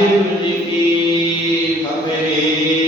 महादेव जी की फतेह